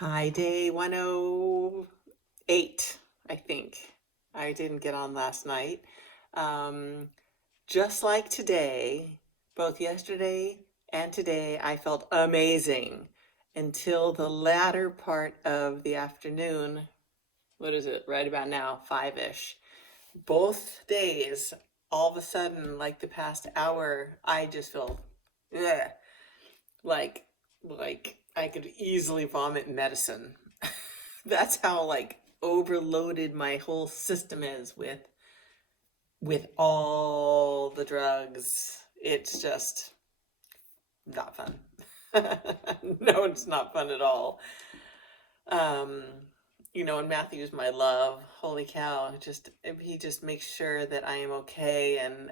Hi, day 108, I think. I didn't get on last night. Um, just like today, both yesterday and today, I felt amazing until the latter part of the afternoon. What is it? Right about now, 5-ish. Both days, all of a sudden, like the past hour, I just feel ugh, like like I could easily vomit medicine. That's how like overloaded my whole system is with all the drugs. It's just not fun. No, it's not fun at all. Um, and Matthew's my love. Holy cow! Just he just makes sure that I am okay and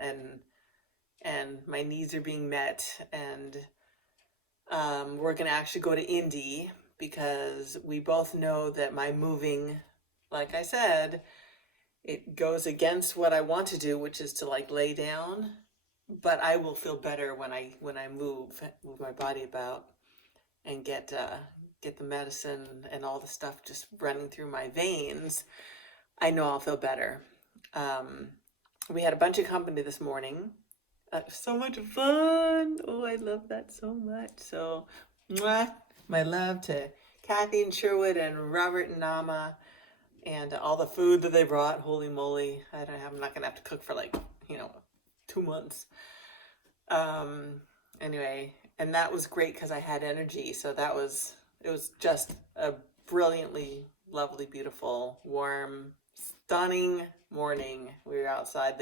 my needs are being met. And we're gonna actually go to Indy because we both know that my moving, like I said, it goes against what I want to do, which is to like lay down. But I will feel better when I move my body about and get the medicine and all the stuff just running through my veins. I know I'll feel better. Um, we had a bunch of company this morning. So much fun! Oh, I love that so much. So, mwah, my love to Kathy and Sherwood and Robert and Nama and all the food that they brought. Holy moly! I'm not gonna have to cook for like 2 months. Anyway, and that was great because I had energy. So it was just a brilliantly lovely, beautiful, warm, stunning morning. We were outside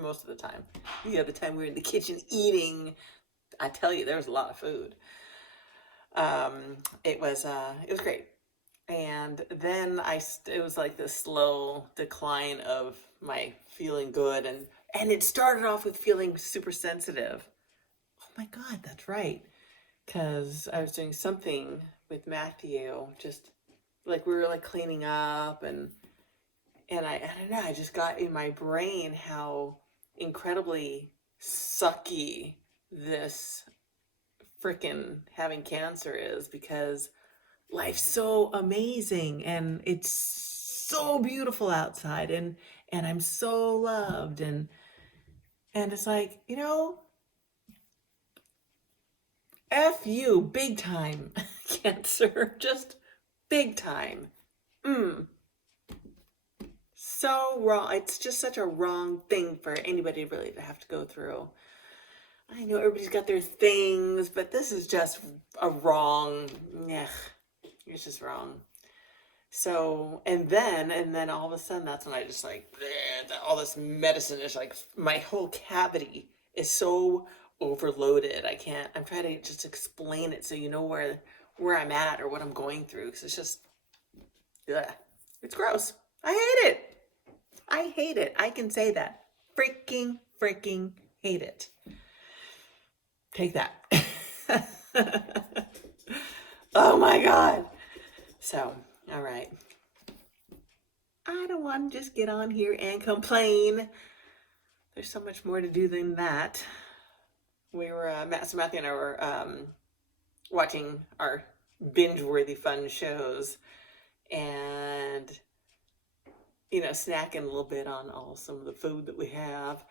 most of the time. The other time we were in the kitchen eating. I tell you, there was a lot of food. It was great. And then it was like this slow decline of my feeling good, and it started off with feeling super sensitive. Oh my God, that's right. Because I was doing something with Matthew, just like we were like cleaning up, and I don't know, I just got in my brain how incredibly sucky this freaking having cancer is, because life's so amazing and it's so beautiful outside, and I'm so loved, and it's like, F you big time. Cancer, just big time. Mm, so wrong. It's just such a wrong thing for anybody really to have to go through. I know everybody's got their things, but this is just a wrong. Yeah, it's just wrong. So, and then all of a sudden, that's when I just like, bleh, all this medicine is like, my whole cavity is so overloaded. I'm trying to just explain it so you know where I'm at or what I'm going through. Because it's just, yeah, it's gross. I hate it. I hate it. I can say that. Freaking hate it. Take that. Oh my God. So, all right. I don't want to just get on here and complain. There's so much more to do than that. Matthew and I were watching our binge-worthy fun shows, and snacking a little bit on all some of the food that we have,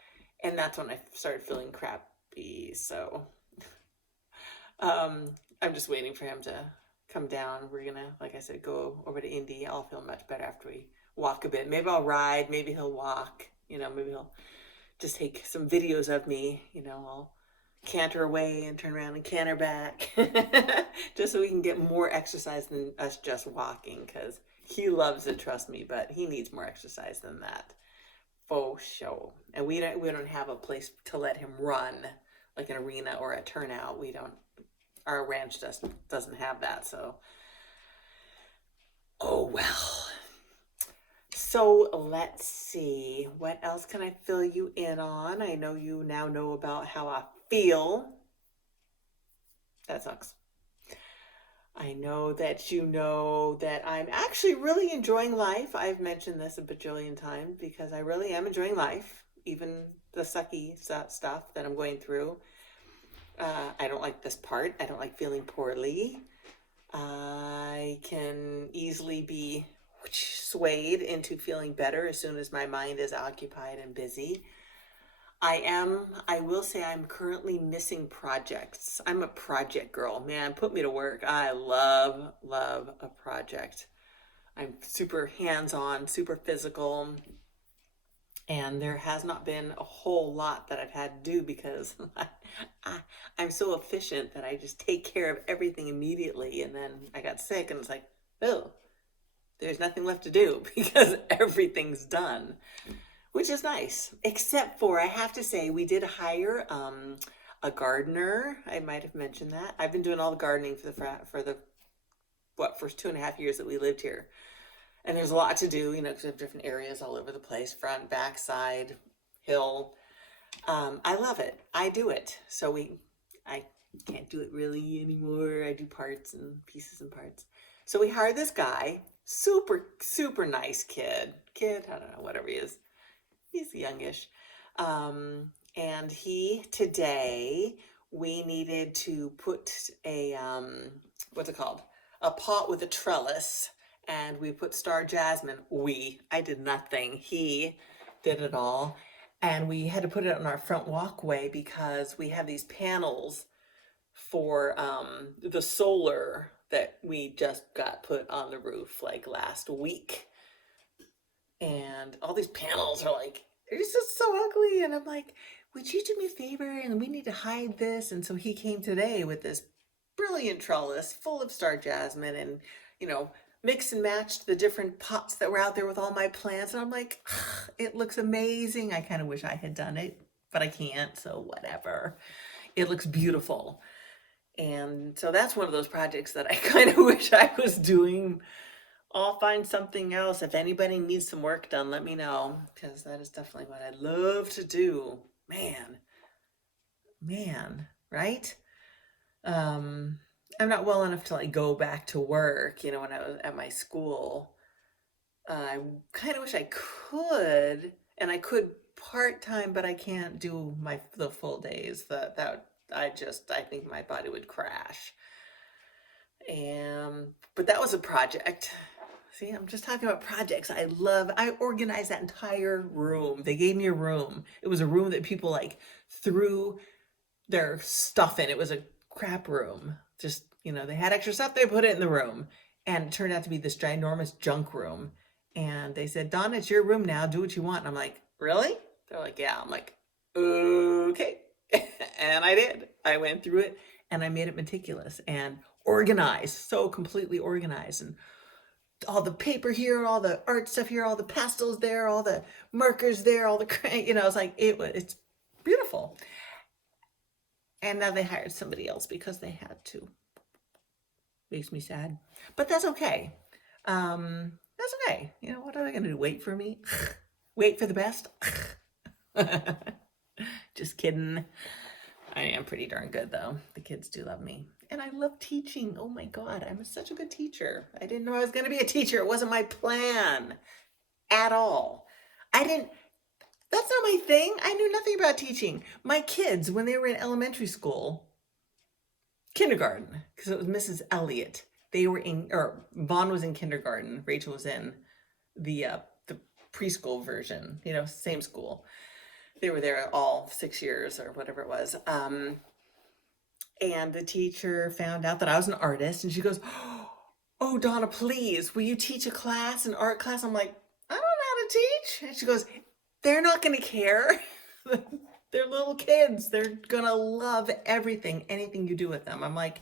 and that's when I started feeling crappy. So um, I'm just waiting for him to come down. We're gonna, like I said, go over to Indy. I'll feel much better after we walk a bit. Maybe I'll ride. Maybe he'll walk. Maybe he'll just take some videos of me. I'll canter away and turn around and canter back, just so we can get more exercise than us just walking. Because he loves it, trust me, but he needs more exercise than that, for sure. And we don't have a place to let him run, like an arena or a turnout. We don't. Our ranch doesn't have that. So, oh well. So let's see. What else can I fill you in on? I know you now know about how I feel. That sucks. I know that you know that I'm actually really enjoying life. I've mentioned this a bajillion times because I really am enjoying life, even the sucky stuff that I'm going through. I don't like this part. I don't like feeling poorly. I I can easily be swayed into feeling better as soon as my mind is occupied and busy. I will say I'm currently missing projects. I'm a project girl. Man, put me to work. I love a project. I'm super hands-on, super physical, and there has not been a whole lot that I've had to do because I, I'm so efficient that I just take care of everything immediately. And then I got sick, and it's like, oh, there's nothing left to do because everything's done, which is nice. Except for, I have to say, we did hire a gardener. I might have mentioned that. I've been doing all the gardening for the first 2.5 years that we lived here. And there's a lot to do, because we have different areas all over the place, front, back, side, hill. I love it. I do it. I can't do it really anymore. I do parts and pieces and parts. So we hired this guy, super, super nice kid. I don't know, whatever he is. He's youngish. And today, we needed to put what's it called? A pot with a trellis, and we put star jasmine. I did nothing. He did it all. And we had to put it on our front walkway because we have these panels for the solar that we just got put on the roof like last week. And all these panels are like, they're just so ugly. And I'm like, would you do me a favor? And we need to hide this. And so he came today with this brilliant trellis full of star jasmine and, mix and matched the different pots that were out there with all my plants. And I'm like, it looks amazing. I kind of wish I had done it, but I can't. So whatever. It looks beautiful. And so that's one of those projects that I kind of wish I was doing. I'll find something else. If anybody needs some work done, let me know, because that is definitely what I love to do. Man, right? I'm not well enough to like go back to work, when I was at my school. I kind of wish I could, and I could part-time, but I can't do the full days. I think my body would crash. But that was a project. See, I'm just talking about projects. I organized that entire room. They gave me a room. It was a room that people like threw their stuff in. It was a crap room. Just, they had extra stuff, they put it in the room. And it turned out to be this ginormous junk room. And they said, Donna, it's your room now. Do what you want. And I'm like, really? They're like, yeah. I'm like, okay. And I did. I went through it and I made it meticulous and organized, so completely organized. And all the paper here, all the art stuff here, all the pastels there, all the markers there, all the it's like it's beautiful. And now they hired somebody else because they had to. Makes me sad, but that's okay. That's okay. What are they gonna do? Wait for me? Wait for the best? Just kidding. I am pretty darn good though. The kids do love me. And I love teaching. Oh my God, I'm such a good teacher. I didn't know I was going to be a teacher. It wasn't my plan at all. That's not my thing. I knew nothing about teaching. My kids, when they were in elementary school, kindergarten, because it was Mrs. Elliott, Vaughn was in kindergarten. Rachel was in the preschool version, same school. They were there all 6 years or whatever it was. And the teacher found out that I was an artist, and she goes, oh, Donna, please, will you teach a class, an art class? I'm like, I don't know how to teach. And she goes, they're not going to care. They're little kids. They're going to love anything you do with them. I'm like,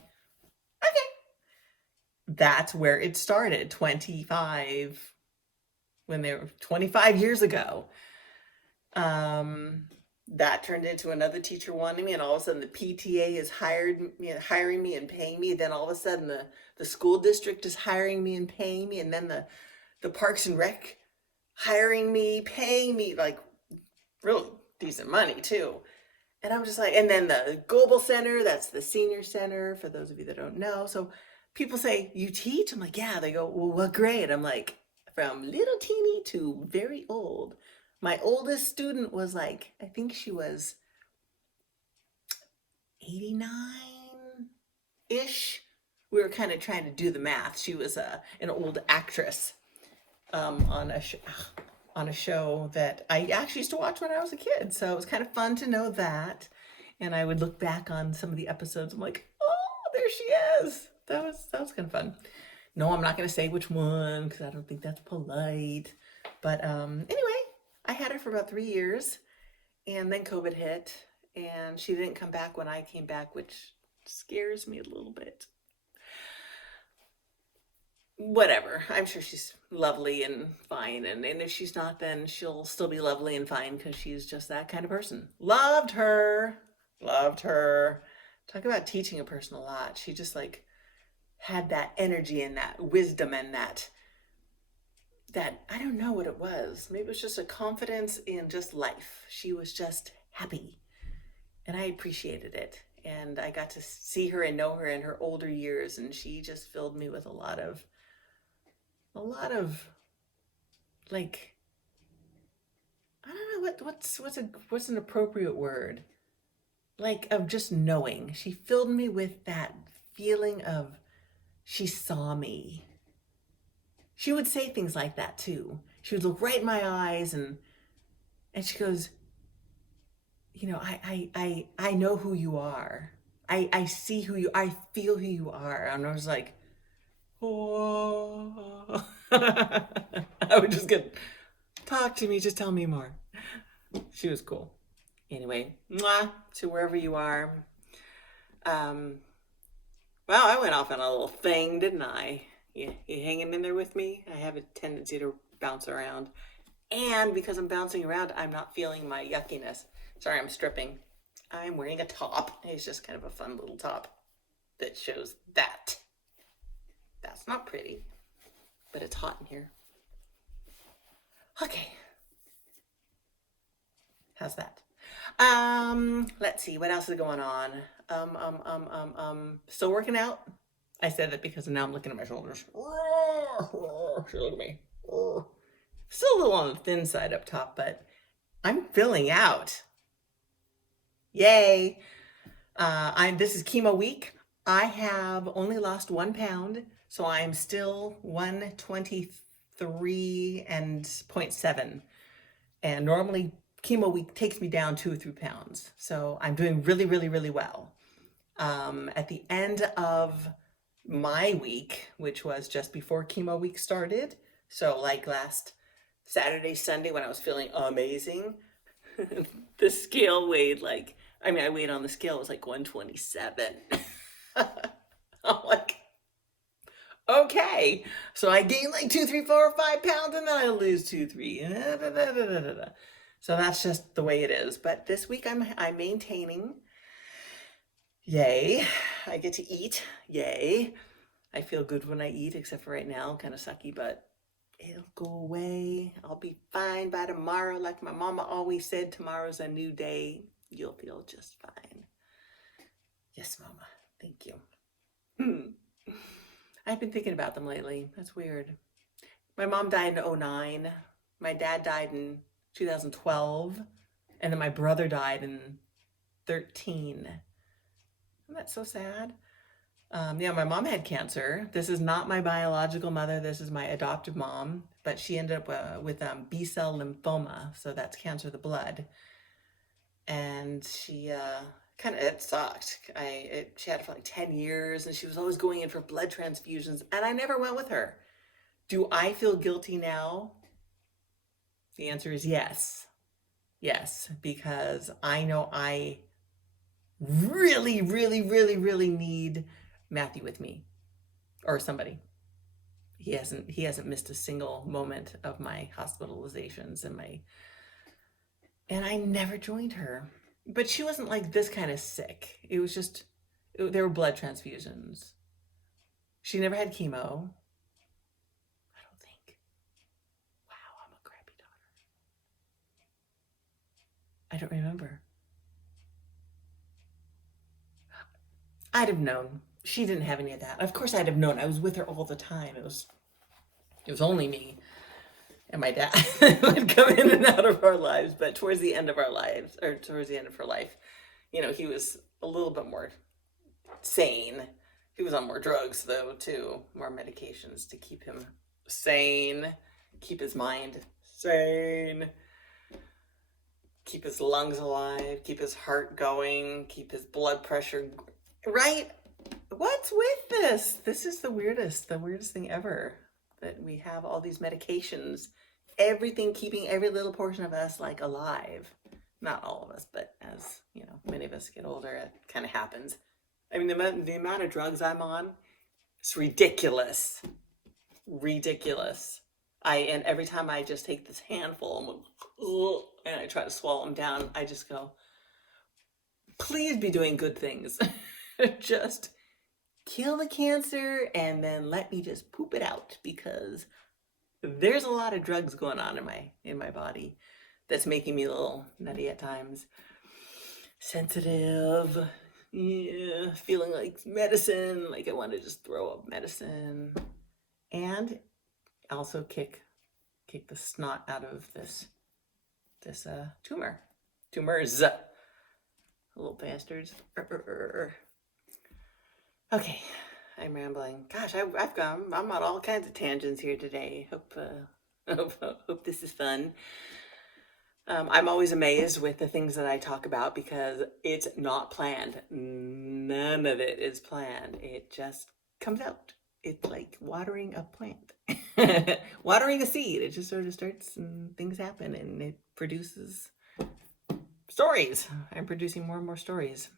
okay. That's where it started, 25 years ago. That turned into another teacher wanting me, and all of a sudden the PTA is hiring me and paying me. Then all of a sudden the school district is hiring me and paying me, and then the Parks and Rec hiring me, paying me like really decent money too. And I'm just like, and then the Global Center, that's the senior center for those of you that don't know. So people say, you teach? I'm like, yeah. They go, well, what grade? I'm like, from little teeny to very old. My oldest student was like, I think she was 89-ish we were kind of trying to do the math. She was an old actress on a show that I actually used to watch when I was a kid. So it was kind of fun to know that. And I would look back on some of the episodes. I'm like, oh, there she is. That was kind of fun. No, I'm not going to say which one because I don't think that's polite. But anyway, I had her for about 3 years, and then COVID hit, and she didn't come back when I came back, which scares me a little bit. Whatever. I'm sure she's lovely and fine. And if she's not, then she'll still be lovely and fine because she's just that kind of person. Loved her. Loved her. Talk about teaching a person a lot. She just like had that energy and that wisdom and that I don't know what it was. Maybe it was just a confidence in just life. She was just happy. And I appreciated it. And I got to see her and know her in her older years, and she just filled me with a lot of like, I don't know what's an appropriate word, like, of just knowing. She filled me with that feeling of she saw me. She would say things like that too. She would look right in my eyes and she goes, you know, I know who you are. I see I feel who you are. And I was like, oh. I would just get, talk to me, just tell me more. She was cool. Anyway, mwah, to wherever you are. Well, I went off on a little thing, didn't I? You hanging in there with me? I have a tendency to bounce around. And because I'm bouncing around, I'm not feeling my yuckiness. Sorry, I'm stripping. I'm wearing a top. It's just kind of a fun little top that shows that. That's not pretty, but it's hot in here. Okay. How's that? Let's see, what else is going on? Still working out? I said that because now I'm looking at my shoulders. Look at me. Still a little on the thin side up top, but I'm filling out. Yay. This is chemo week. I have only lost 1 pound, so I'm still 123 and 0.7. And normally chemo week takes me down 2 or 3 pounds. So I'm doing really, really, really well. At the end of my week, which was just before chemo week started, so like last Saturday, Sunday, when I was feeling amazing, the scale weighed like, I weighed on the scale, it was like 127. I'm like, okay. So I gain like 2, 3, 4, 5 pounds, and then I lose 2, 3. So that's just the way it is. But this week I'm maintaining. Yay. I get to eat. Yay. I feel good when I eat, except for right now, kind of sucky, but it'll go away. I'll be fine by tomorrow. Like my mama always said, tomorrow's a new day. You'll feel just fine. Yes, Mama. Thank you. I've been thinking about them lately. That's weird. My mom died in 2009. My dad died in 2012. And then my brother died in 2013. Isn't that so sad? Yeah, my mom had cancer. This is not my biological mother. This is my adoptive mom. But she ended up with B-cell lymphoma. So that's cancer of the blood. And she it sucked. She had it for like 10 years, and she was always going in for blood transfusions, and I never went with her. Do I feel guilty now? The answer is yes. Yes, because I know I really, really, really, really need Matthew with me, or somebody. He hasn't missed a single moment of my hospitalizations and I never joined her. But she wasn't like this kind of sick. It was just, there were blood transfusions. She never had chemo. I don't think. Wow, I'm a crappy daughter. I don't remember. I'd have known. She didn't have any of that. Of course I'd have known. I was with her all the time. It was only me. And my dad would come in and out of our lives, but towards the end of our lives, or towards the end of her life, he was a little bit more sane. He was on more drugs though too, more medications to keep him sane, keep his mind sane, keep his lungs alive, keep his heart going, keep his blood pressure right. What's with this? This is the weirdest thing ever, that we have all these medications, everything keeping every little portion of us like alive. Not all of us, but as you know, many of us get older, it kind of happens. I mean, the amount of drugs I'm on, it's ridiculous. Ridiculous. And every time I just take this handful, I'm like, and I try to swallow them down, I just go, please be doing good things. Just kill the cancer and then let me just poop it out, because there's a lot of drugs going on in my body that's making me a little nutty at times. Sensitive, yeah, feeling like medicine, like I want to just throw up medicine. And also kick the snot out of this tumors, little bastards. Okay, I'm rambling. Gosh, I'm on all kinds of tangents here today. Hope this is fun. I'm always amazed with the things that I talk about because it's not planned. None of it is planned. It just comes out. It's like watering a plant, watering a seed. It just sort of starts and things happen and it produces stories. I'm producing more and more stories.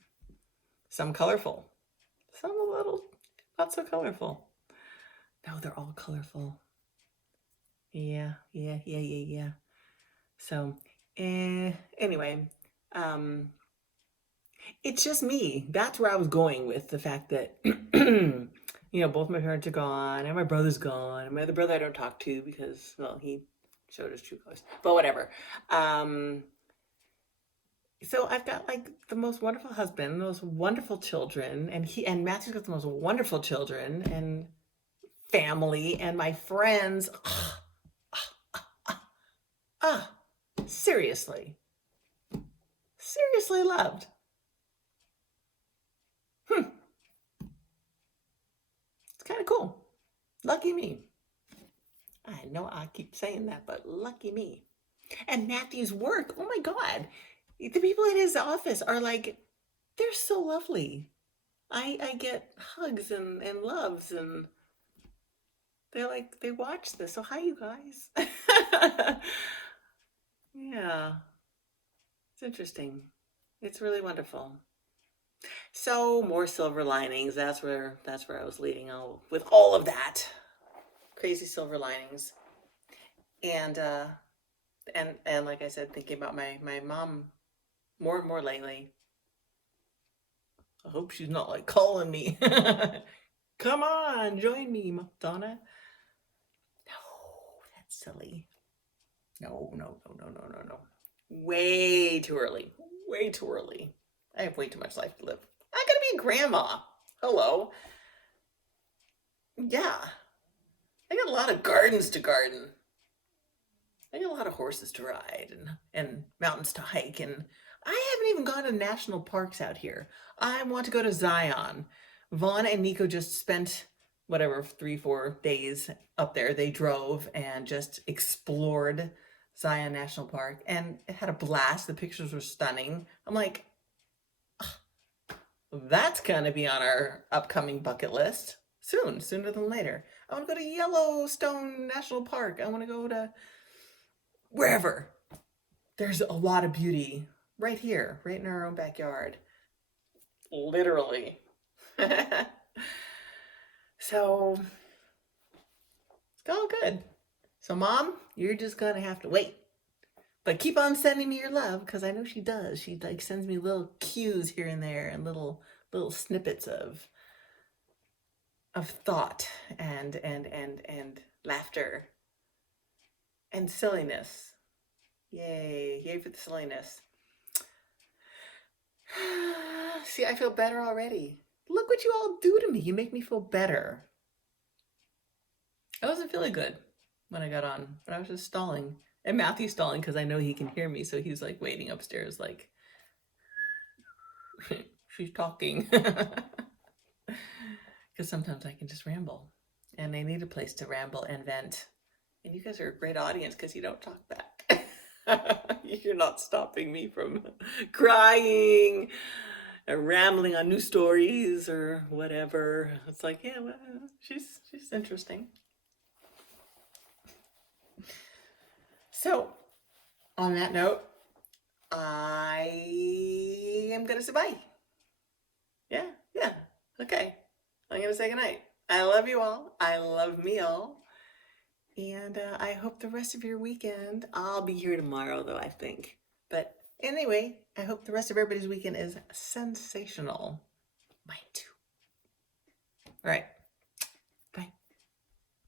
Some colorful, some a little not so colorful. No, they're all colorful. Yeah. So, anyway, it's just me. That's where I was going with the fact that, both my parents are gone and my brother's gone. And my other brother I don't talk to because, well, he showed his true colors. But whatever. So I've got like the most wonderful husband, the most wonderful children, and Matthew's got the most wonderful children and family, and my friends. Seriously loved. It's kind of cool. Lucky me. I know I keep saying that, but lucky me. And Matthew's work, oh my God. The people in his office are like, they're so lovely. I get hugs and loves, and they're like, they watch this. So hi, you guys. Yeah. It's interesting. It's really wonderful. So more silver linings. That's where I was leading with all of that. Crazy silver linings. And like I said, thinking about my mom more and more lately. I hope she's not like calling me. Come on, join me, Donna. No, that's silly. No. Way too early. Way too early. I have way too much life to live. I gotta be a grandma. Hello. Yeah. I got a lot of gardens to garden. I got a lot of horses to ride and mountains to hike. And I haven't even gone to national parks out here. I want to go to Zion. Vaughn and Nico just spent whatever 3-4 days up there. They drove and just explored Zion National Park and had a blast. The pictures were stunning. I'm like, that's gonna be on our upcoming bucket list sooner than later. I want to go to Yellowstone National Park. I want to go to wherever. There's a lot of beauty right here, right in our own backyard. Literally. So it's all good. So Mom, you're just gonna have to wait. But keep on sending me your love, because I know she does. She like sends me little cues here and there and little snippets of thought and laughter and silliness. Yay for the silliness. See, I feel better already. Look what you all do to me. You make me feel better. I wasn't feeling good when I got on, but I was just stalling. And Matthew's stalling because I know he can hear me, so he's like waiting upstairs like, she's talking. because sometimes I can just ramble and I need a place to ramble and vent. And you guys are a great audience because you don't talk back. You're not stopping me from crying or rambling on new stories or whatever. It's like, yeah, well, she's interesting. So, on that note, I am gonna say bye. Yeah, yeah. Okay. I'm gonna say goodnight. I love you all. I love me all. And I hope the rest of your weekend, I'll be here tomorrow though, I think. But anyway, I hope the rest of everybody's weekend is sensational. Mine too. All right.